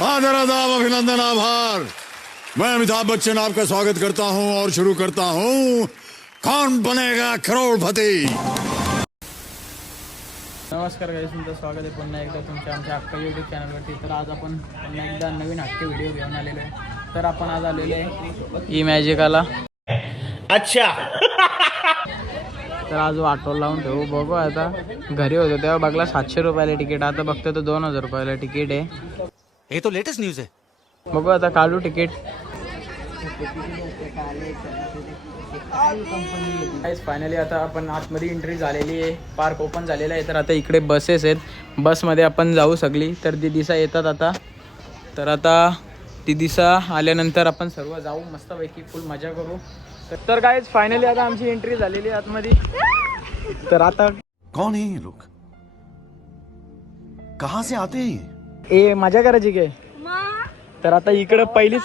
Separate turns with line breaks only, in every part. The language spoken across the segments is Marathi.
आदर अदाब अभिनंदन आभार। मैं अमिताभ बच्चन आपका स्वागत करता हूँ और शुरू करता हूँ। कौन बनेगा करोड़पति?
नमस्कार काही तुमचं स्वागत आहे पुन्हा एकदा तुमच्या आमच्या हक्का यूट्यूब चॅनलवरती तर आज आपण पुन्हा एकदा नवीन हक्के व्हिडिओ घेऊन आलेलो आहे. तर आपण आज आलेलो आहे ई मॅजिकाला
अच्छा.
तर आज वाटोल लावून ठेवू. बघू आता. घरी होतो तेव्हा बघला सातशे रुपयाला तिकीट आता बघतो तर दोन हज़ार रुपयाला तिकीट आहे.
ये तो लेटेस्ट न्यूज है।
बघू आता काढू तिकीट फायनली आता आपण आतमध्ये एंट्री झालेली आहे. पार्क ओपन झालेला आहे. तर आता इकडे बसेस आहेत. बसमध्ये आपण जाऊ सगळी तर ती दिसा येतात आता. तर आता ती दिसा आल्यानंतर आपण सर्व जाऊ. मस्तपैकी फुल मजा करू. तर- तर काय फायनली आता आमची एंट्री झालेली आहे आतमध्ये. तर आता
कौन है ये लोग? कहाँ से आते हैं ये?
ए मजा करायची काय तर आता इकडं पहिलीच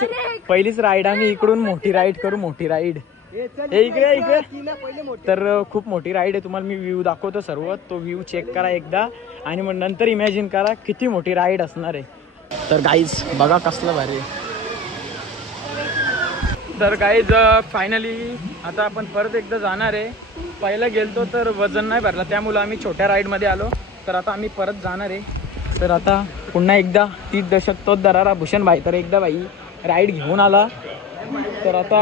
पहिलीच राईड आम्ही इकडून मोठी राईड करू मोठी राईड हे इकडे इकडे तर खूप मोठी राईड आहे. तुम्हाला मी व्ह्यू दाखवतो सर्व तो व्ह्यू चेक करा एकदा. आणि मग नंतर इमॅजिन करा किती मोठी राईड असणार आहे. तर गाईज बघा कसलं भारी आहे. तर गाईज फायनली आता आपण परत एकदा जाणार आहे. पहिलं गेलतो तर वजन नाही भरला. त्यामुळं आम्ही छोट्या राईडमध्ये आलो. तर आता आम्ही परत जाणार आहे. तर आता पुन्हा एकदा तीस दशक तोच दरारा भूषण भाई. तर एकदा भाई राईड घेऊन आला. तर आता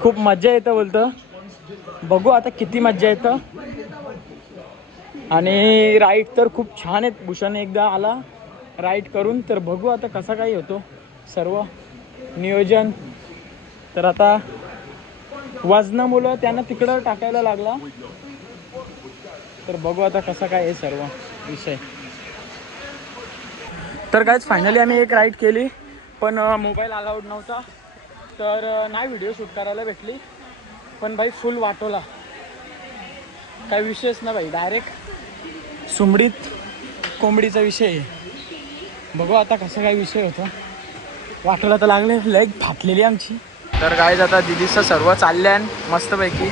खूप मज्जा येतं बोलतं. बघू आता किती मज्जा येतं. आणि राईड तर खूप छान आहेत. भूषण एकदा आला राईड करून. तर बघू आता कसा काही होतो. सर्व नियोजन. तर आता वजनामुळं त्यांना तिकडं टाकायला लागला. तर बघू आता कसा काय आहे सर्व विषय. तर कायच फायनली आम्ही एक राईड केली पण मोबाईल अलाउड नव्हता. तर नाही व्हिडिओ शूट करायला भेटली. पण भाई फुल वाटोला. काय विषयच ना भाई डायरेक्ट सुमडीत कोंबडीचा विषय आहे. बघू आता कसा काय विषय होता. वाटोला तर लागले लेग फाटलेली आमची. तर काय आता दिदीचं सर्व चालल्यान मस्तपैकी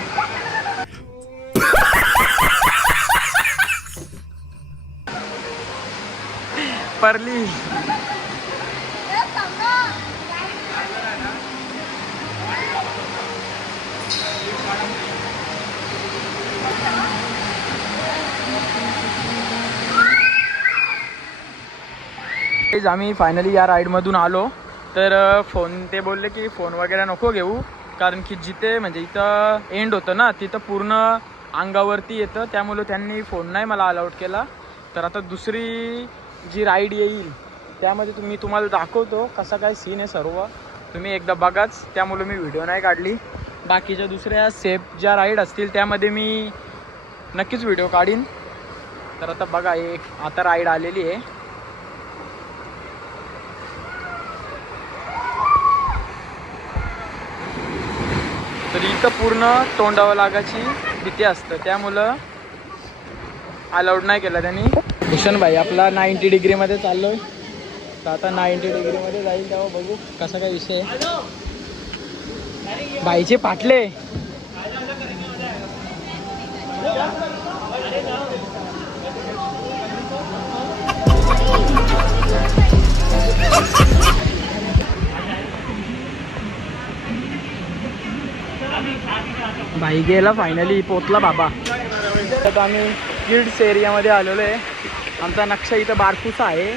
वापरली आम्ही फायनली या राईडमधून आलो. तर फोन ते बोलले की फोन वगैरे नको घेऊ. कारण की जिथे म्हणजे इथं एंड होतं ना तिथं पूर्ण अंगावरती येतं. त्यामुळं त्यांनी फोन नाही मला अलाउड केला. तर आता दुसरी जी राईड येईल त्यामध्ये तुम्ही तुम्हाला दाखवतो कसा काय सीन आहे सर्व. तुम्ही एकदा बघाच त्यामुळे मी व्हिडिओ नाही काढली. बाकीच्या दुसऱ्या सेफ ज्या राईड असतील त्यामध्ये मी नक्कीच व्हिडिओ काढीन. तर आता बघा एक आता राईड आलेली आहे. तर इथं पूर्ण तोंडावं लागायची भीती असतं. त्यामुळं अलाउड नाही केलं त्यांनी. भूषण भाई आपला नाईन्टी डिग्रीमध्ये चाललोय. तर आता नाईन्टी डिग्रीमध्ये जाईल तेव्हा बघू कसा काय विषय आहे. भाईचे पाटले. भाई गेला फायनली पोचला बाबा. आता आम्ही किड्स एरियामध्ये आलेलो आहे. आमचा नक्षा इथं बारकूचा आहे.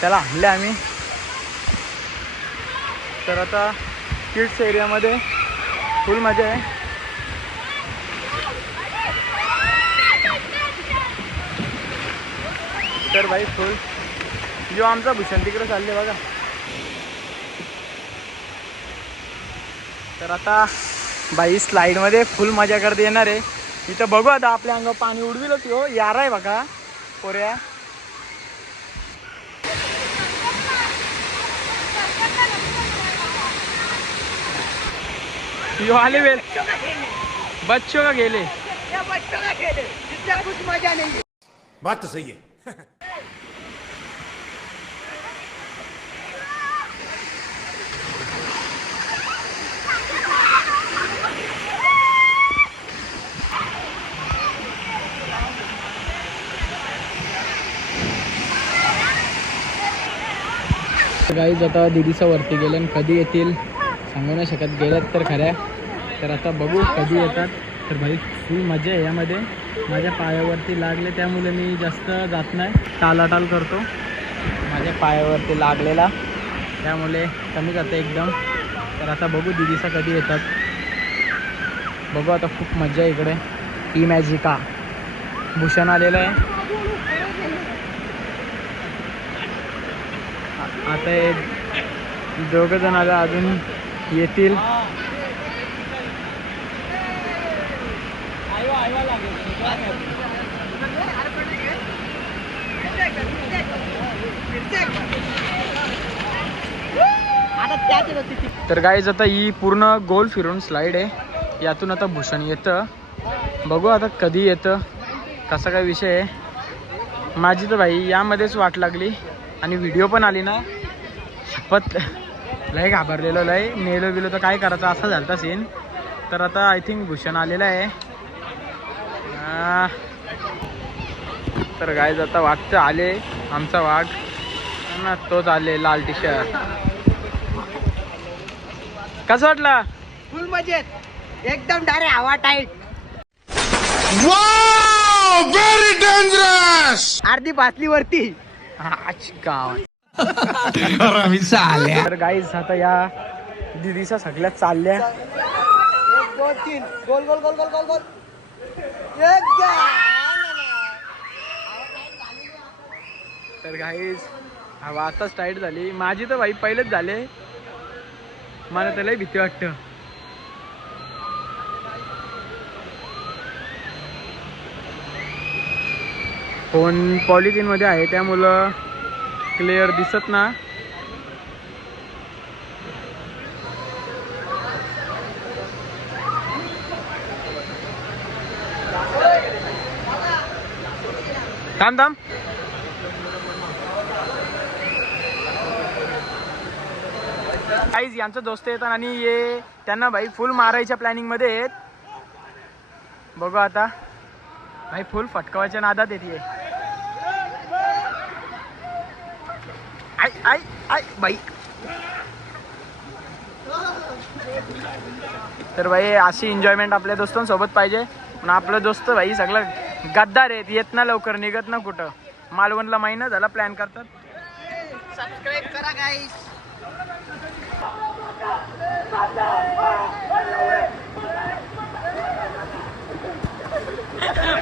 त्याला आणले आम्ही. तर आता किड्स एरियामध्ये फुल मजा आहे. तर भाई फुल. जो आमचा भूषण तिकडे चालले बघा. तर आता बाई स्लाईडमध्ये फुल मजा करता येणार आहे. इथं बघू आता आपल्या अंग पाणी उडविलं हो यार आहे बघा. पोऱ्या यो आले वेल. बच्चो का गेले
बात तो सही है.
गाईज आता दिदीचं वरती गेले आणि कधी येतील सांगू नाही शकत. गेल्यात तर खऱ्या. तर आता बघू कधी येतात. तर भाई फुल मजा आहे यामध्ये. माझ्या पायावरती लागले त्यामुळे मी जास्त जात नाही. टालाटाल करतो. माझ्या पायावरती लागलेला. त्यामुळे कमी जातं एकदम. तर आता बघू दिदीचा कधी येतात. बघू आता खूप मजा आहे इकडे. ई मॅजिका भूषण आलेलं आहे. आता हे दोघं जण आलं अजून येतील. तर गाईज आता ही पूर्ण गोल फिरून स्लाईड आहे. यातून आता भूषण येतं. बघू आता कधी येतं. कसा काय विषय आहे. माझी तर भाई यामध्येच वाट लागली. आणि व्हिडिओ पण आली ना. शपथ. लय घाबरलेलो लय मेलो बिलो तर काय करायचं असं झालं सीन तर आता आय थिंक भूषण आलेलं आहे. तर गायज आता वाघचं आले आमचा वाघ. ना तोच आले लाल टी शर्ट कसं वाटला?
फुल मजेत. एकदम डायरेक्ट हवा टाईट
व्हेरी डेंजरस
अर्धी बाटली वरती.
आज गाव तर गाईज आता या दिदीच्या सगळ्या चालल्या.
एक दोन तीन. गोल गोल गोल गोल गोल.
तर गाईज हवा आता स्टार्ट झाली. माझी तर भाई पहिलेच झाले. मला त्याला भीती वाटतं. फोन पॉलिथिनमध्ये आहे त्यामुळं क्लिअर दिसत ना? थांब थांब. काहीच यांचं दोस्त येतात आणि ये त्यांना भाई फुल मारायच्या प्लॅनिंगमध्ये आहेत. बघू आता. भाई फुल फटकावायच्या नादात येते आय आय आय बाई तर भाई अशी एन्जॉयमेंट आपल्या दोस्तांसोबत पाहिजे. पण आपलं दोस्त भाई सगळं गद्दार आहेत. येत ना लवकर निघत ना कुठं. मालवणला महिना झाला प्लॅन करतात.
सबस्क्राईब करा गाईस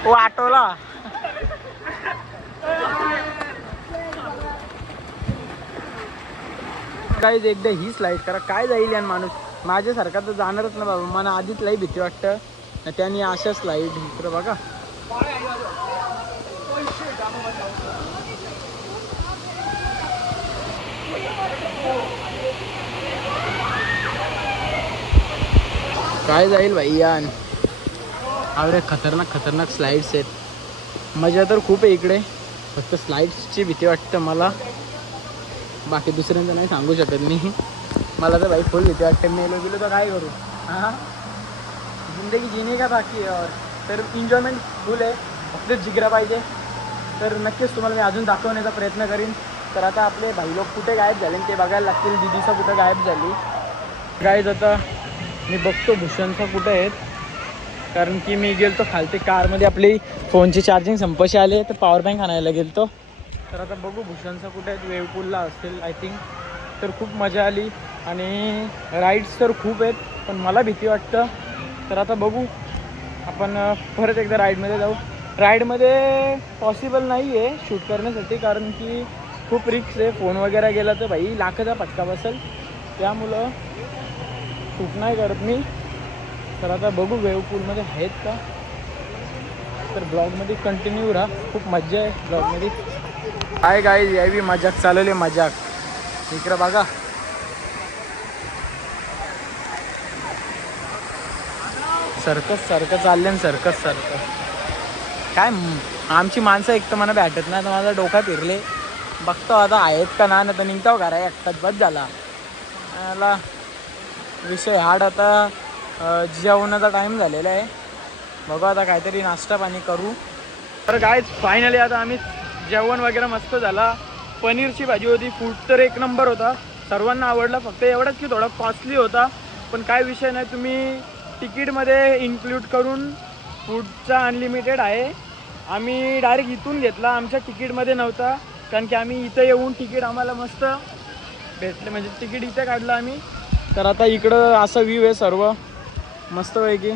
वाटोला. काहीच एकदा ही स्लाईड करा. काय जाईल यान माणूस? माझ्यासारखा तर जाणारच ना बाबा. मला आधीच लई भीती वाटतं. त्याने अशा स्लाईड इकडं बघा. काय जाईल भाई यान? अरे खतरनाक खतरनाक स्लाईड्स आहेत. मजा तर खूप आहे इकडे. फक्त स्लाईड्सची भीती वाटतं मला. बाकी दुसऱ्यांचं नाही सांगू शकत मी. मला तर भाई फुल भीती वाटते. मेलो गेलो तर काय करू? हां? जिंदगी जिने का बाकी आहे और? तर एन्जॉयमेंट फुल आहे. फक्त जिगरा पाहिजे. तर नक्कीच तुम्हाला मी अजून दाखवण्याचा प्रयत्न करीन. तर आता आपले भाई लोक कुठे गायब झाले आणि ते बघायला लागतील. दिदीचा कुठं गायब झाली. गायज आता मी बघतो भूषणचा कुठं आहेत कारण की मी गेलतो खालती कारमध्ये आपली फोनची चार्जिंग संपशी आले तर पॉवर बँक आणायला गेलतो. तर आता बघू भूषणचा कुठे आहेत वेवपूलला असतील आय थिंक तर खूप मजा आली. आणि राईड्स तर खूप आहेत पण मला भीती वाटतं. तर आता बघू. आपण परत एकदा राईडमध्ये जाऊ. राईडमध्ये पॉसिबल नाही आहे शूट करण्यासाठी कारण की खूप रिक्स आहे. फोन वगैरे गेला तर भाई लाखाचा पटका बसेल. त्यामुळं शूट नाही करत मी. तर आता बघू वेवपूलमध्ये आहेत का. तर ब्लॉगमध्ये कंटिन्यू राहा. खूप मजा आहे ब्लॉगमध्ये काय गाईज यावी मजाक चालवली मजाक। इकडं हो बघा सर्कस सारखं चालले ना सर्कस सारखं काय आमची माणसं एक तर मला भेटत नाही तर माझा डोका फिरले. बघतो आता आहेत का ना तर निघतो घरा एकटाच बस झाला. मला विषय हाड आता जेवणाचा टाईम झालेला आहे. बघू आता काहीतरी नाश्ता पाणी करू. तर काय फायनली आता आम्ही जेवण वगैरे मस्त झाला. पनीरची भाजी होती फूड तर एक नंबर होता. सर्वांना आवडला फक्त एवढंच की थोडा कॉस्टली होता. पण काय विषय नाही तुम्ही तिकीटमध्ये इन्क्लूड करून फूडचा अनलिमिटेड आहे. आम्ही डायरेक्ट इथून घेतला आमच्या तिकीटमध्ये नव्हता. कारण की आम्ही इथं येऊन तिकीट आम्हाला मस्त भेटले म्हणजे तिकीट इथे काढलं आम्ही. तर आता इकडं असा व्ह्यू आहे सर्व. मस्तपैकी.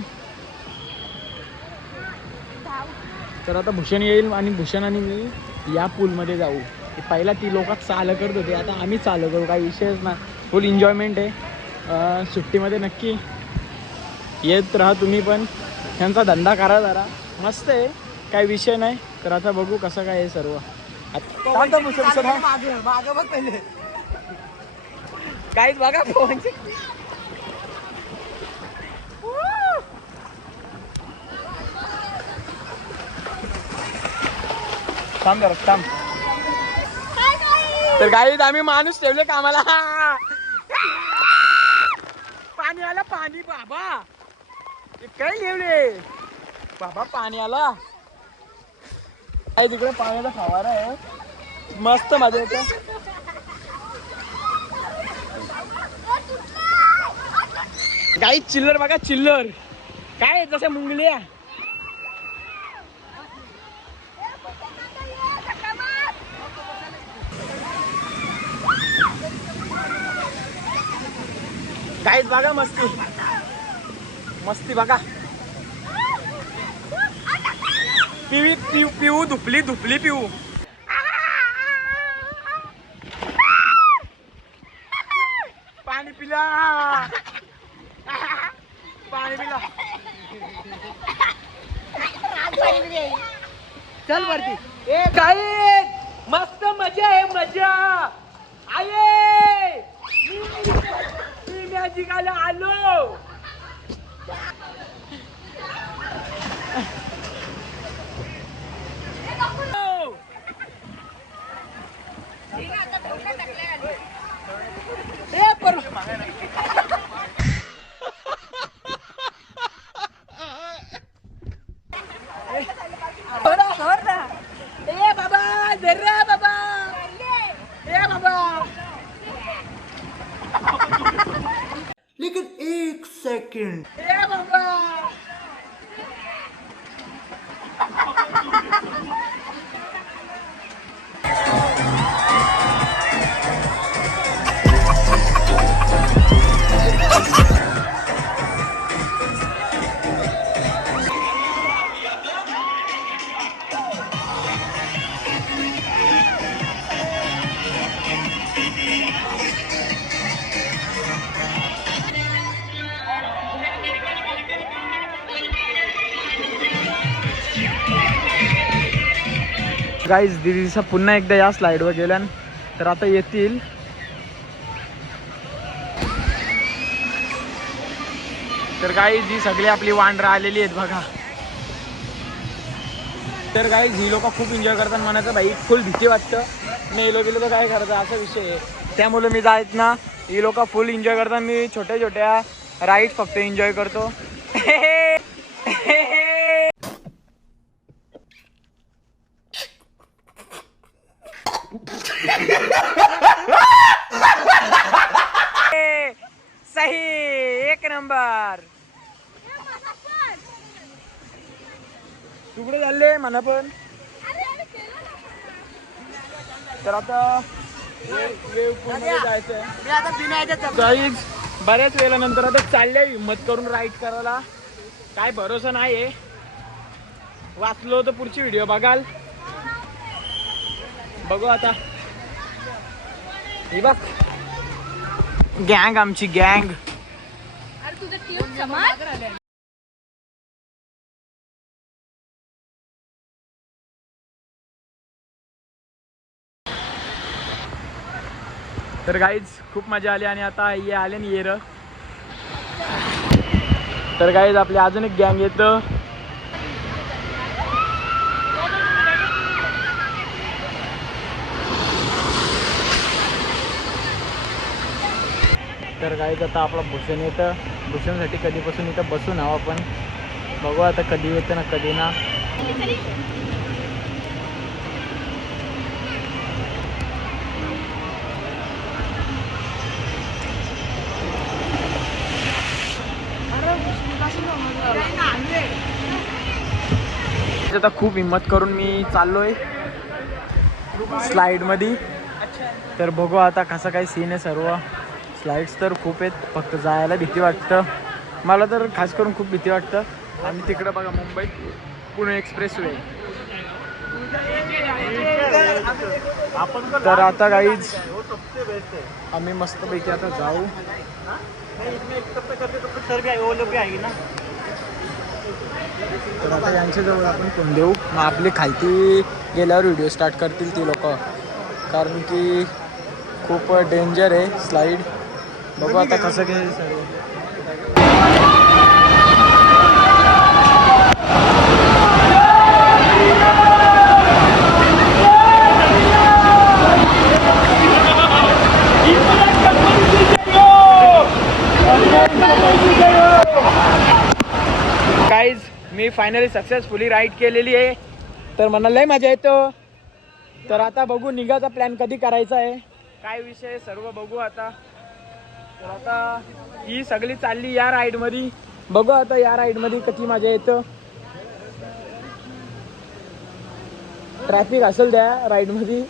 तर आता भूषण येईल आणि भूषण आणि मी या पूलमध्ये जाऊ. पहिला ती लोक चाल करत होते. आता आम्ही चालू करू. काही विषयच नाही. फुल एन्जॉयमेंट आहे. सुट्टीमध्ये नक्की येत राहा तुम्ही पण. ह्यांचा धंदा करा जरा. मस्त आहे. काही विषय नाही. तर आता बघू कसं काय आहे सर्व. काहीच बघा थांब जरा थांब. तर गाईत आम्ही माणूस ठेवले कामाला. पाणी आला पाणी बाबा. काय ठेवले. बाबा पाणी आला. काय तिकडे पाण्याचा फवारा आहे. मस्त माझ्या इथं गाई चिल्लर बघा चिल्लर. काय जसं मुंगल्या काहीच बघा मस्ती. मस्ती बघा. पिवी पिऊ पिऊ धुपली धुपली पिऊ. पाणी पिला. पाणी पिला. चल वरती. ए काय मस्त मजा आहे मजा. आये. haji kala alo. Eh, perlu. Hahaha. Hahaha. Hahaha. Eh, Hahaha. derap.
लेकिन एक सेकंड
गाईज दिदीचा पुन्हा एकदा या स्लाईडवर गेल्यान तर आता येतील. तर गाईज जी सगळी आपली वांढरं आलेली आहेत बघा. तर गाईज ही लोक खूप एन्जॉय करतात म्हणायचं बाई फुल भीती वाटतं. मेलो गेलो तर काय करायचं असा विषय आहे. त्यामुळे मी जायत ना ही लोक फुल एन्जॉय करतात. मी छोट्या छोट्या राईड फक्त एन्जॉय करतो. सही एक नंबर. तुकडे झाले म्हणा पण. तर आता जायचंय. गाईज बऱ्याच वेळेला नंतर आता चालले हिंमत करून राईड करायला. काय भरोसा नाही आहे वाचलो तर पुढची व्हिडिओ बघाल. बघू आता. ही बघ. गँग आमची गँग. तर गाईज खूप मजा आली आणि आता हे आले ना येर. तर गाईज आपली अजून एक गँग येतं. तर काहीच आता आपला भूषण येतं. भूषणसाठी कधीपासून इथं बसून हवं आपण. बघू आता कधी येतं ना कधी ना. आता खूप हिंमत करून मी चाललोय स्लाईडमध्ये तर बघू आता कसं काय सीन आहे सर्व. स्लाईड्स तर खूप आहेत फक्त जायला भीती वाटतं. मला तर खास करून खूप भीती वाटतं. आणि तिकडं बघा मुंबईत पुणे एक्सप्रेस वे तर आता काहीच आम्ही मस्तपैकी आता जाऊ. तर आता यांच्याजवळ आपण कोण देऊ? मग आपली खालती गेल्यावर व्हिडिओ स्टार्ट करतील ती लोक. कारण की खूप डेंजर आहे स्लाईड बघू आता कसं सर्व काहीच मी फायनली सक्सेसफुली राईड केलेली आहे. तर मला लय मजा येतो. तर आता बघू निघाचा प्लॅन कधी करायचा आहे. काय विषय सर्व बघू आता. तर आता ही सगळी चालली या राईडमध्ये बघू आता या राईडमध्ये कधी मजा येतं. ट्रॅफिक असेल त्या राईडमध्ये.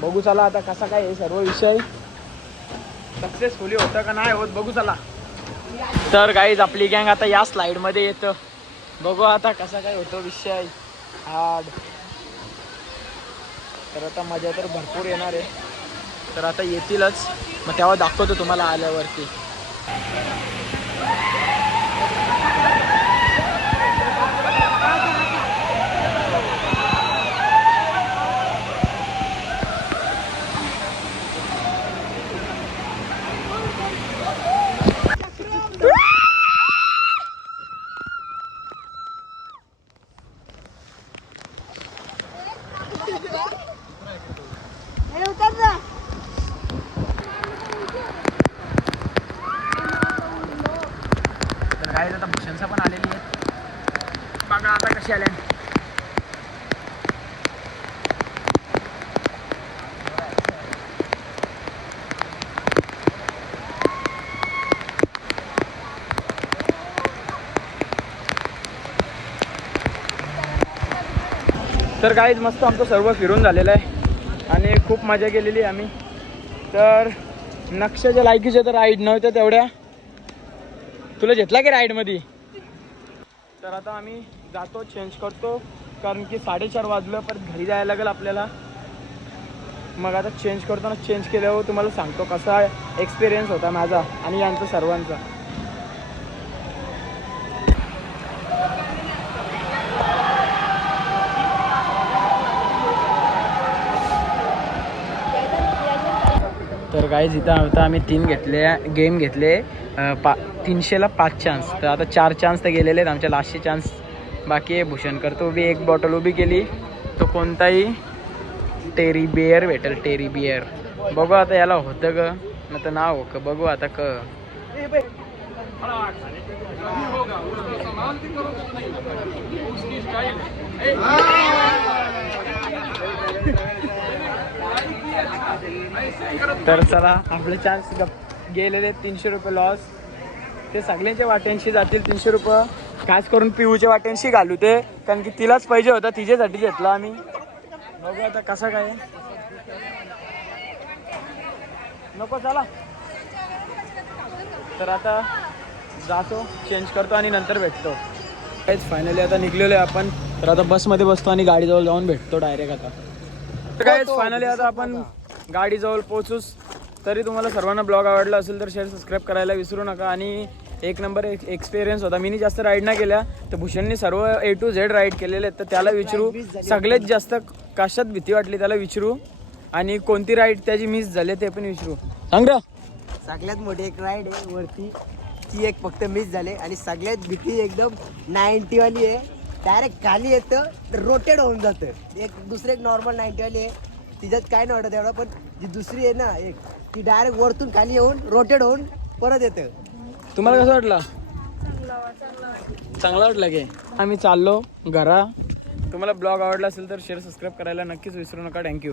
बघू चला आता कसा काय आहे सर्व विषय. सक्सेसफुली होतं का नाही होत बघू चला. तर गाईज आपली गँग आता या स्लाइडमध्ये येतं. बघू आता कसा काय होतो विषय. हार्ड तर आता मजा तर भरपूर येणार आहे. तर आता येतीलच. मग तेव्हा दाखवतो तुम्हाला आल्यावरती तर काय आता भूषणचा पण आलेली आहे बघा आता कशी आल्या तर काहीच मस्त आमचं सर्व फिरून झालेलं आहे. आणि खूप मजा केलेली आम्ही. तर नक्षाच्या लायकीच्या तर राईड नव्हत्या तेवढ्या. तुला घेतला की राईडमध्ये तर आता आम्ही जातो चेंज करतो. कारण की साडेचार वाजलं परत घरी जायला लागेल आपल्याला. मग आता चेंज करताना चेंज केल्यावर तुम्हाला सांगतो कसा एक्सपिरियन्स होता माझा आणि यांचा सर्वांचा. तर काय इथं आता आम्ही तीन घेतले गेम घेतले. पा तीनशेला पाच चान्स तर आता चार चान्स तर गेलेले आहेत. आमच्या लास्टचे चान्स बाकी आहे. भूषण करतो उभी एक बॉटल उभी केली. तो कोणताही टेरी बिअर भेटेल. टेरी बिअर बघू आता याला होतं ग. मग तर नाव हो क बघू आता क. तर चला आपले चान्स गेलेले तीनशे रुपये लॉस ते सगळ्यांच्या वाट्यांशी जातील तीनशे रुपये. खास करून पिऊच्या वाट्यांशी घालू ते. कारण की तिलाच पाहिजे होता तिच्यासाठी घेतला आम्ही. बघू आता कसं काय. नको चला. तर आता जातो चेंज करतो आणि नंतर भेटतो. काहीच फायनली आता निघलेलो आहे आपण. तर आता बसमध्ये बसतो आणि गाडीजवळ जाऊन भेटतो डायरेक्ट आता. तर काहीच फायनली आता आपण गाडीजवळ पोहोचूच तरी तुम्हाला सर्वांना ब्लॉग आवडला असेल तर शेअर सबस्क्राईब करायला विसरू नका. आणि एक नंबर एक एक्सपिरियन्स होता. मी जास्त राईड नाही केल्या. तर भूषणनी सर्व ए टू झेड राईड केलेले आहेत. तर त्याला विचारू. सगळ्यात जास्त कशात भीती वाटली त्याला विचारू. आणि कोणती राईड त्याची मिस झाली ते पण विचारू. सांग रे.
सगळ्यात मोठी एक राईड आहे वरती. ती एक फक्त मिस झाले. आणि सगळ्यात भीती एकदम 90 वाली आहे. डायरेक्ट खाली येतं तर रोटेट होऊन जातं. एक दुसरी एक नॉर्मल नाईन्टी वाली आहे. तिच्यात काय नाही वाटत एवढं पण जी दुसरी आहे ना एक ती डायरेक्ट वरतून खाली येऊन रोटेट होऊन परत येतं.
तुम्हाला कसं वाटलं? चांगला वाटलं की? आम्ही चाललो घरा. तुम्हाला ब्लॉग आवडला असेल तर शेअर सबस्क्राईब करायला नक्कीच विसरू नका. थँक्यू